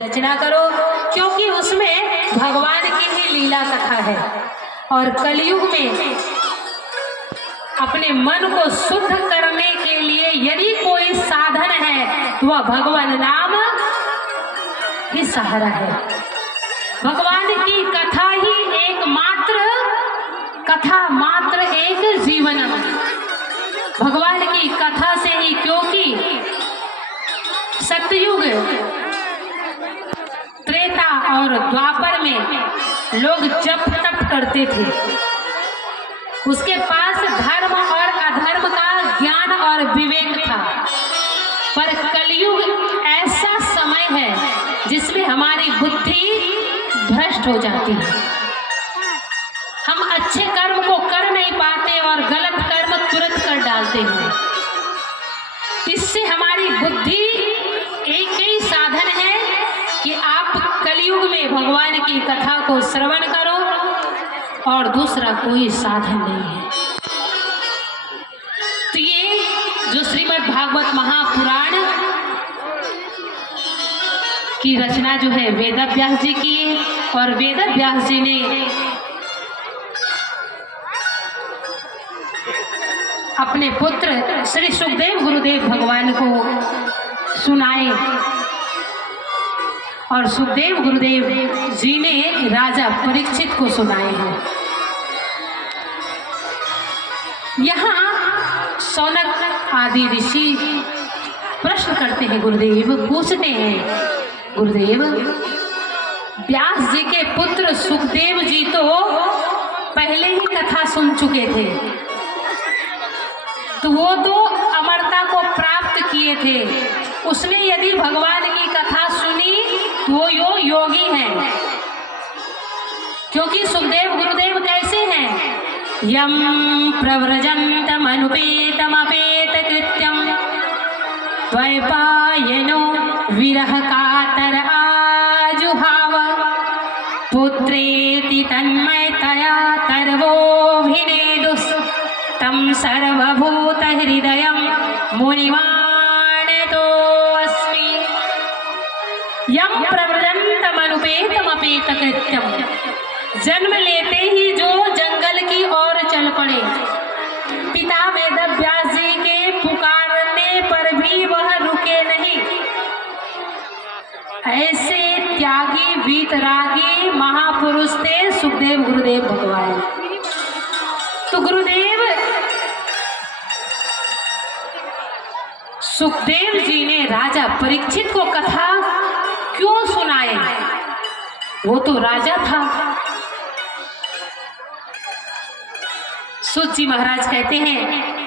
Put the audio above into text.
रचना करो, क्योंकि उसमें भगवान की ही लीला कथा है। और कलयुग में अपने मन को शुद्ध करने के लिए यदि कोई साधन है तो वह भगवान नाम ही सहारा है। भगवान की कथा ही कथा मात्र एक जीवन है। भगवान की कथा से ही, क्योंकि सतयुग, त्रेता और द्वापर में लोग जप तप करते थे, उसके पास धर्म और अधर्म का ज्ञान और विवेक था। पर कलयुग ऐसा समय है जिसमें हमारी बुद्धि भ्रष्ट हो जाती है। हम अच्छे कर्म को कर नहीं पाते और गलत कर्म तुरंत कर डालते हैं। इससे हमारी बुद्धि, एक ही साधन है कि आप कलयुग में भगवान की कथा को श्रवण करो, और दूसरा कोई साधन नहीं है। तो ये जो श्रीमद् भागवत महापुराण की रचना जो है वेदव्यास जी की है, और वेदव्यास जी ने अपने पुत्र श्री सुखदेव गुरुदेव भगवान को सुनाए, और सुखदेव गुरुदेव जी ने राजा परीक्षित को सुनाए हैं। यहाँ शौनक आदि ऋषि प्रश्न करते हैं, गुरुदेव पूछते हैं, गुरुदेव व्यास जी के पुत्र सुखदेव जी तो पहले ही कथा सुन चुके थे, तो वो तो अमरता को प्राप्त किए थे। उसने यदि भगवान की कथा सुनी तो वो योगी हैं, क्योंकि सुखदेव गुरुदेव कैसे हैं? यम प्रव्रजन्तम अनुपेतम अपेत कृत्यम द्वैपायनो विरह कातर आजुहाव पुत्रेति तन्मयतया तर्वोऽभिनेदुस् तं सर्वभूत हृदयं मुनिमानतो अस्मि। यम प्रव्रजन्तम अनुपेतम अपेत कृत्यम, जन्म लेते ही जो जंगल की ओर चल पड़े, पिता वेदव्यास जी के पुकारने पर भी वह रुके नहीं। ऐसे त्यागी वीतरागी महापुरुष थे सुखदेव गुरुदेव भगवान। तो गुरुदेव सुखदेव जी ने राजा परीक्षित को कथा क्यों सुनाए? वो तो राजा था। सूत जी महाराज कहते हैं,